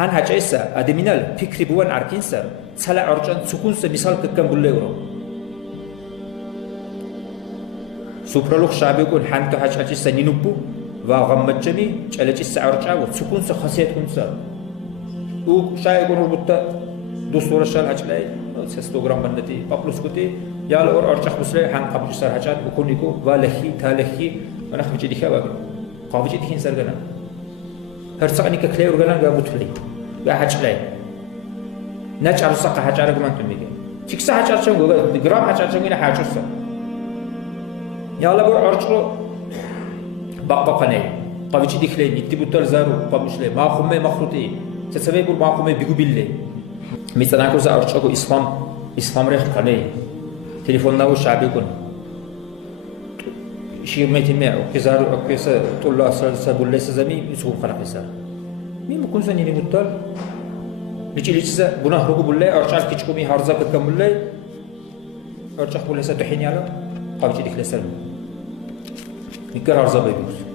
هن هجايسا أدمينال فكري بوان عركينسا سلا أرجان سكونسا مثال كم بوليورو سوبرالوخ شعبي يقول هن تهجايسا نينوبو وغمجني جالجيسا أرجع وسكونسا خاصية كونسا و شاي يقول ربطة دوسورة شال هجلاي سيستوغرام بندتي بابلوس كتي يال اور أرجع بسلا هن قبل سر هجات بكونيكو والخي تالخي أنا خبيجي ديكا بقول قابيجي ديكين سرقنا هرسقني ككلي ورجعنا جابوتلي هجلاي ناچ عروسا هجارك ما أنتم بيجي شكسا هجار شو جرام هجار شو مين هجارسا يالا بور أرجعو بقناي قابيجي ديكلي يكتبوتال زارو قابيجلي ما خمة مخروطي تسوي بور ما خمة بيجو بيلي مثلا كوزا أرجعو إسلام ريح قناي تليفون ناو شعبي كون شيء ما يتمع وكزارو أكيسا طلع سبول ليس زمي يسوق خلاص يسار مين مكون زنيني مطل ليش بنا هروب بولي أرجع كيشكومي هارزا بكم بولي أرجع بولي ستحيني على قابيجي ديكلي سلم ميكر هارزا بيجوز